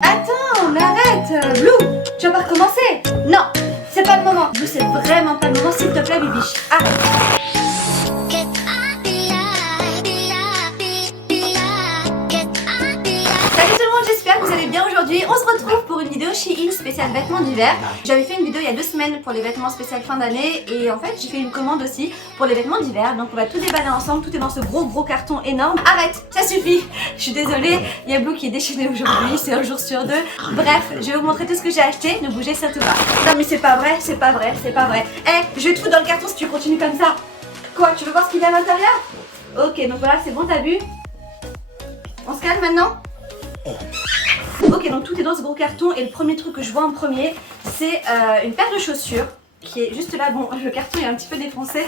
Attends, mais arrête, Blue, tu vas pas recommencer? Non, c'est pas le moment. Blue, c'est vraiment pas le moment, s'il te plaît, Bibiche. Arrête. Salut tout le monde, j'espère que vous allez bien aujourd'hui. On se retrouve pour une vidéo Shein spéciale vêtements d'hiver. J'avais fait une vidéo il y a 2 semaines pour les vêtements spécial fin d'année et en fait j'ai fait une commande aussi pour les vêtements d'hiver. Donc on va tout déballer ensemble, tout est dans ce gros carton énorme. Arrête, ça suffit. Je suis désolée, il y a Blue qui est déchaîné aujourd'hui, c'est un jour sur 2. Bref, je vais vous montrer tout ce que j'ai acheté, ne bougez surtout pas. Non mais c'est pas vrai, c'est pas vrai, c'est pas vrai. Eh, je vais te foutre dans le carton si tu continues comme ça. Quoi, tu veux voir ce qu'il y a à l'intérieur? Ok, donc voilà, c'est bon, t'as vu? On se calme maintenant? Ok, donc tout est dans ce gros carton et le premier truc que je vois en premier, c'est une paire de chaussures qui est juste là. Bon, le carton est un petit peu défoncé.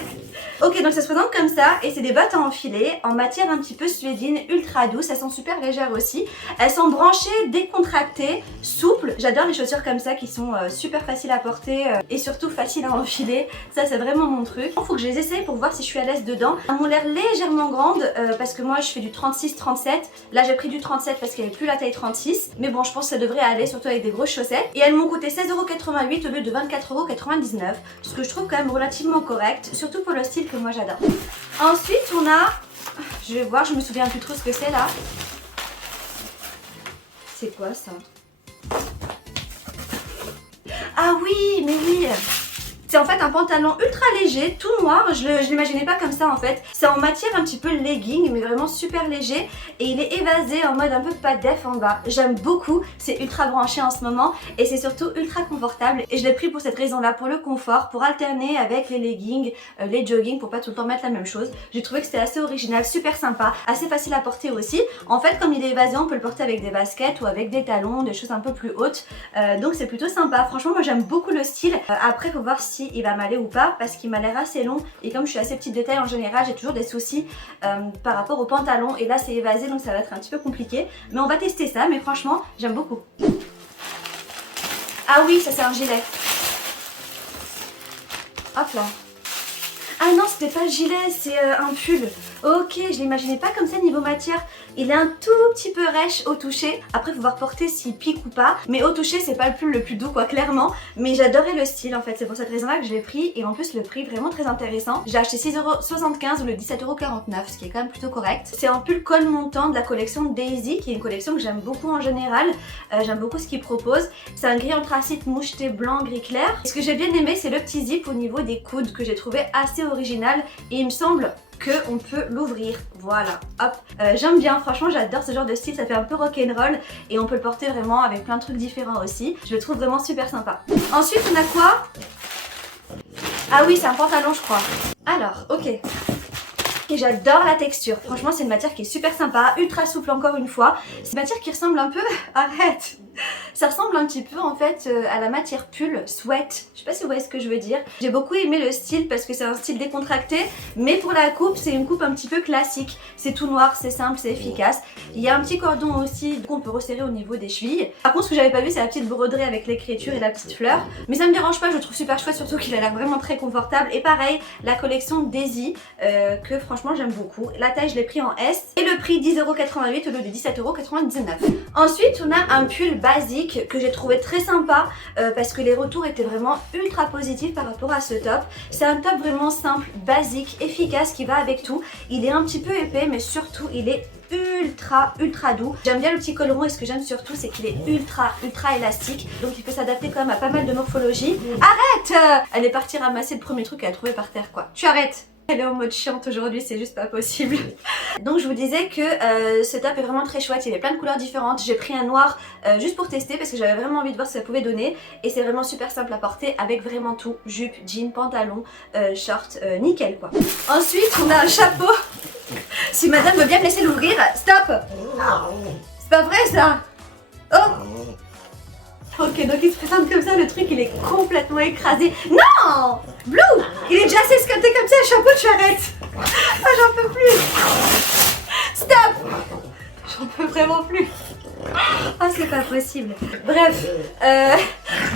Ok, donc ça se présente comme ça et c'est des bottes à enfiler en matière un petit peu suédine, ultra douce. Elles sont super légères aussi. Elles sont branchées, décontractées, souples. J'adore les chaussures comme ça qui sont super faciles à porter et surtout faciles à enfiler. Ça, c'est vraiment mon truc. Il faut que je les essaye pour voir si je suis à l'aise dedans. Elles m'ont l'air légèrement grandes parce que moi je fais du 36-37. Là, j'ai pris du 37 parce qu'il n'y avait plus la taille 36. Mais bon, je pense que ça devrait aller, surtout avec des grosses chaussettes. Et elles m'ont coûté 16,88 € au lieu de 24,99 €. Ce que je trouve quand même relativement correct, surtout pour le style que moi j'adore. Ensuite on a, je vais voir, je me souviens plus trop ce que c'est là. C'est quoi ça? Ah oui, mais oui! C'est en fait un pantalon ultra léger, tout noir, je l'imaginais pas comme ça en fait. C'est en matière un petit peu legging, mais vraiment super léger. Et il est évasé en mode un peu pas def en bas. J'aime beaucoup, c'est ultra branché en ce moment. Et c'est surtout ultra confortable. Et je l'ai pris pour cette raison-là, pour le confort, pour alterner avec les leggings, les joggings, pour pas tout le temps mettre la même chose. J'ai trouvé que c'était assez original, super sympa, assez facile à porter aussi. En fait, comme il est évasé, on peut le porter avec des baskets ou avec des talons, des choses un peu plus hautes. Donc c'est plutôt sympa. Franchement, moi j'aime beaucoup le style. Après, faut voir si il va m'aller ou pas parce qu'il m'a l'air assez long et comme je suis assez petite de taille en général, j'ai toujours des soucis par rapport au pantalon et là c'est évasé donc ça va être un petit peu compliqué, mais on va tester ça. Mais franchement j'aime beaucoup. Ah oui, ça c'est un gilet. Hop là. Ah non, c'était pas le gilet, c'est un pull. Ok, je l'imaginais pas comme ça niveau matière. Il est un tout petit peu rêche au toucher. Après, faut voir porter s'il pique ou pas. Mais au toucher, c'est pas le pull le plus doux, quoi, clairement. Mais j'adorais le style, en fait. C'est pour cette raison-là que je l'ai pris. Et en plus, le prix, vraiment très intéressant. J'ai acheté 6,75 € ou le 17,49 €, ce qui est quand même plutôt correct. C'est un pull col montant de la collection Daisy, qui est une collection que j'aime beaucoup en général. J'aime beaucoup ce qu'ils proposent. C'est un gris anthracite moucheté blanc, gris clair. Et ce que j'ai bien aimé, c'est le petit zip au niveau des coudes que j'ai trouvé assez original. Et il me semble qu'on peut l'ouvrir, voilà, hop. J'aime bien, franchement j'adore ce genre de style, ça fait un peu rock'n'roll et on peut le porter vraiment avec plein de trucs différents aussi. Je le trouve vraiment super sympa. Ensuite on a quoi? Ah oui, c'est un pantalon je crois. Alors, ok. Et j'adore la texture, franchement c'est une matière qui est super sympa, ultra souple encore une fois. C'est une matière qui ressemble un peu... Arrête! Ça ressemble un petit peu en fait à la matière pull, sweat, je sais pas si vous voyez ce que je veux dire. J'ai beaucoup aimé le style parce que c'est un style décontracté, mais pour la coupe c'est une coupe un petit peu classique. C'est tout noir, c'est simple, c'est efficace. Il y a un petit cordon aussi qu'on peut resserrer au niveau des chevilles. Par contre ce que j'avais pas vu c'est la petite broderie avec l'écriture et la petite fleur. Mais ça me dérange pas, je le trouve super chouette, surtout qu'il a l'air vraiment très confortable. Et pareil, la collection Daisy que franchement j'aime beaucoup. La taille je l'ai pris en S et le prix 10,88 € au lieu de 17,99 €. Ensuite on a un pull basique que j'ai trouvé très sympa parce que les retours étaient vraiment ultra positifs par rapport à ce top. C'est un top vraiment simple, basique, efficace qui va avec tout. Il est un petit peu épais mais surtout il est ultra doux. J'aime bien le petit col rond et ce que j'aime surtout c'est qu'il est ultra élastique donc il peut s'adapter quand même à pas mal de morphologie. Arrête! Elle est partie ramasser le premier truc qu'elle a trouvé par terre quoi. Tu arrêtes! Elle est en mode chiante aujourd'hui, c'est juste pas possible. Donc je vous disais que ce top est vraiment très chouette, il y avait plein de couleurs différentes. J'ai pris un noir juste pour tester parce que j'avais vraiment envie de voir ce que ça pouvait donner. Et c'est vraiment super simple à porter avec vraiment tout. Jupe, jean, pantalon, short, nickel quoi. Ensuite on a un chapeau. Si madame veut bien me laisser l'ouvrir, stop! C'est pas vrai ça! Oh! Ok, donc il se présente comme ça, le truc il est complètement écrasé. Non! Blue! Il est déjà assez sculpté comme ça, le chapeau, tu arrêtes! Ah, j'en peux plus! Stop! J'en peux vraiment plus! Oh, c'est pas possible. Bref,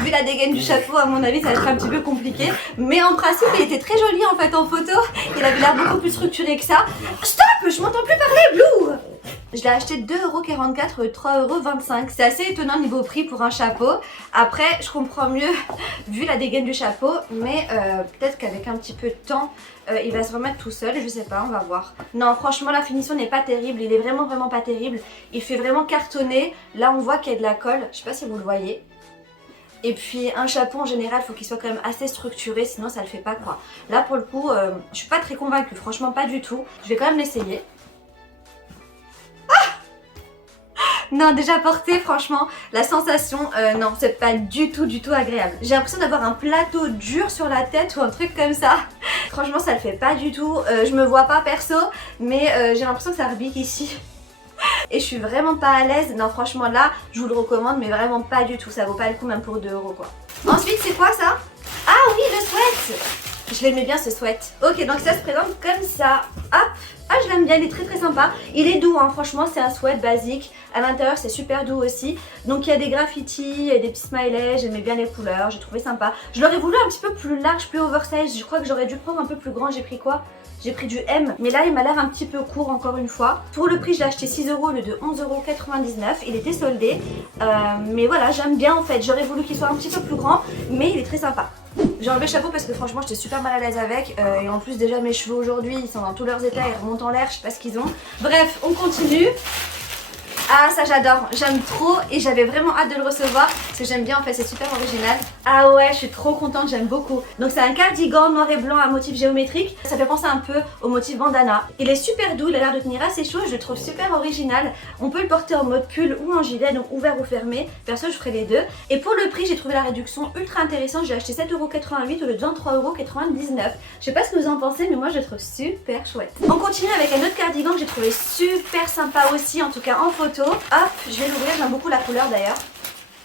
vu la dégaine du chapeau, à mon avis, ça va être un petit peu compliqué. Mais en principe, il était très joli en fait en photo. Il avait l'air beaucoup plus structuré que ça. Stop! Je m'entends plus parler, Blue! Je l'ai acheté 2,44 € 3,25 €. C'est assez étonnant niveau prix pour un chapeau. Après, je comprends mieux vu la dégaine du chapeau, mais peut-être qu'avec un petit peu de temps, il va se remettre tout seul, je sais pas, on va voir. Non, franchement, la finition n'est pas terrible, il est vraiment pas terrible. Il fait vraiment cartonner. Là, on voit qu'il y a de la colle, je sais pas si vous le voyez. Et puis un chapeau en général, il faut qu'il soit quand même assez structuré, sinon ça le fait pas quoi. Là pour le coup, je suis pas très convaincue, franchement pas du tout. Je vais quand même l'essayer. Non, déjà porté, franchement, la sensation, non, c'est pas du tout agréable. J'ai l'impression d'avoir un plateau dur sur la tête ou un truc comme ça. Franchement, ça le fait pas du tout. Je me vois pas perso, mais j'ai l'impression que ça rebique ici. Et je suis vraiment pas à l'aise. Non, franchement, là, je vous le recommande, mais vraiment pas du tout. Ça vaut pas le coup, même pour 2 € quoi. Ensuite, c'est quoi ça? Ah oui, le sweat! Je l'aimais bien ce sweat. Ok, donc ça se présente comme ça. Hop. Ah, je l'aime bien, il est très sympa. Il est doux, hein, franchement, c'est un sweat basique. À l'intérieur, c'est super doux aussi. Donc il y a des graffitis et des petits smileys. J'aimais bien les couleurs, j'ai trouvé sympa. Je l'aurais voulu un petit peu plus large, plus oversize. Je crois que j'aurais dû prendre un peu plus grand. J'ai pris quoi? J'ai pris du M, mais là il m'a l'air un petit peu court encore une fois. Pour le prix, je l'ai acheté 6 € au lieu de 11,99 €. Il était soldé. Mais voilà, j'aime bien en fait. J'aurais voulu qu'il soit un petit peu plus grand, mais il est très sympa. J'ai enlevé le chapeau parce que franchement j'étais super mal à l'aise avec et en plus déjà mes cheveux aujourd'hui ils sont dans tous leurs états, ils remontent en l'air, je sais pas ce qu'ils ont. Bref, on continue. Ah ça j'adore, j'aime trop et j'avais vraiment hâte de le recevoir parce que j'aime bien en fait, c'est super original. Ah ouais, je suis trop contente, j'aime beaucoup. Donc c'est un cardigan noir et blanc à motif géométrique. Ça fait penser un peu au motif bandana. Il est super doux, il a l'air de tenir assez chaud, je le trouve super original. On peut le porter en mode pull ou en gilet, donc ouvert ou fermé. Perso je ferai les deux. Et pour le prix j'ai trouvé la réduction ultra intéressante, j'ai acheté 7,88 € au lieu de 23,99 €. Je sais pas ce que vous en pensez mais moi je le trouve super chouette. On continue avec un autre cardigan que j'ai trouvé super sympa aussi, en tout cas en photo. Hop, je vais l'ouvrir, j'aime beaucoup la couleur d'ailleurs.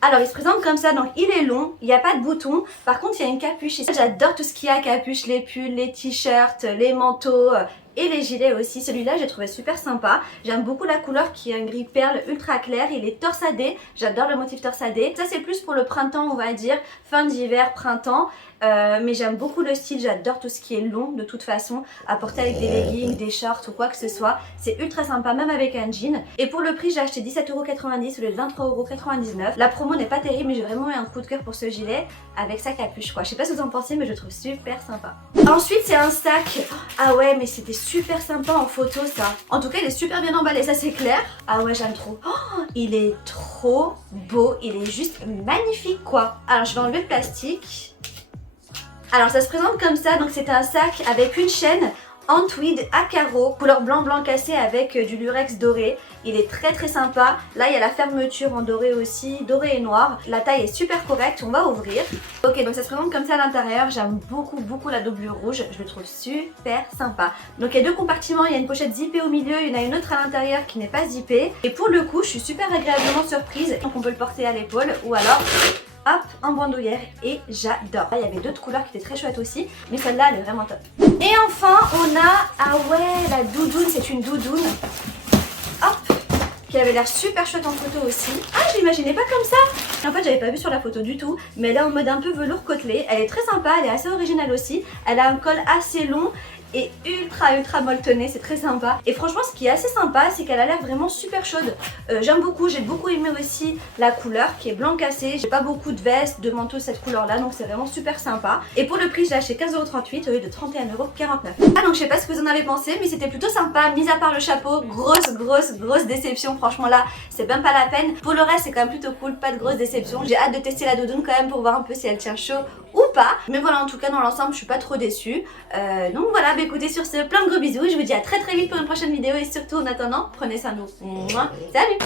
Alors il se présente comme ça, donc il est long, il n'y a pas de bouton, par contre il y a une capuche ici. J'adore tout ce qui a capuche, les pulls, les t-shirts, les manteaux et les gilets aussi. Celui-là j'ai trouvé super sympa, j'aime beaucoup la couleur qui est un gris perle ultra clair, il est torsadé, j'adore le motif torsadé. Ça c'est plus pour le printemps on va dire, fin d'hiver, printemps. Mais j'aime beaucoup le style, j'adore tout ce qui est long de toute façon, à porter avec des leggings, des shorts ou quoi que ce soit. C'est ultra sympa même avec un jean. Et pour le prix j'ai acheté 17,90 € au lieu de 23,99 €. La promo n'est pas terrible mais j'ai vraiment eu un coup de cœur pour ce gilet avec sa capuche quoi. Je sais pas ce que vous en pensez mais je le trouve super sympa. Ensuite c'est un sac. Ah ouais mais c'était super sympa en photo ça. En tout cas il est super bien emballé, ça c'est clair. Ah ouais j'aime trop. Oh, il est trop beau, il est juste magnifique quoi. Alors je vais enlever le plastique. Alors ça se présente comme ça, donc c'est un sac avec une chaîne en tweed à carreaux, couleur blanc cassé avec du lurex doré. Il est très sympa. Là il y a la fermeture en doré aussi, doré et noir. La taille est super correcte, on va ouvrir. Ok donc ça se présente comme ça à l'intérieur, j'aime beaucoup la doublure rouge, je le trouve super sympa. Donc il y a deux compartiments, il y a une pochette zippée au milieu, il y en a une autre à l'intérieur qui n'est pas zippée. Et pour le coup je suis super agréablement surprise, donc on peut le porter à l'épaule ou alors... hop, en bandoulière et j'adore. Là, il y avait d'autres couleurs qui étaient très chouettes aussi, mais celle-là, elle est vraiment top. Et enfin, on a, ah ouais, la doudoune, c'est une doudoune. Hop, qui avait l'air super chouette en photo aussi. Ah, je l'imaginais pas comme ça. En fait, j'avais pas vu sur la photo du tout, mais elle est en mode un peu velours côtelé. Elle est très sympa, elle est assez originale aussi. Elle a un col assez long et ultra molletonné, c'est très sympa. Et franchement ce qui est assez sympa c'est qu'elle a l'air vraiment super chaude. J'aime beaucoup, j'ai beaucoup aimé aussi la couleur qui est blanc cassé. J'ai pas beaucoup de vestes, de manteaux cette couleur là, donc c'est vraiment super sympa. Et pour le prix j'ai acheté 15,38 € au lieu de 31,49 €. Ah donc je sais pas ce que vous en avez pensé mais c'était plutôt sympa, mis à part le chapeau. Grosse déception, franchement là c'est même pas la peine. Pour le reste c'est quand même plutôt cool, pas de grosse déception. J'ai hâte de tester la doudoune quand même pour voir un peu si elle tient chaud ou pas. Mais voilà, en tout cas dans l'ensemble je suis pas trop déçue. Donc voilà, bah écoutez sur ce, plein de gros bisous. Je vous dis à très vite pour une prochaine vidéo et surtout en attendant, prenez soin de vous. Salut!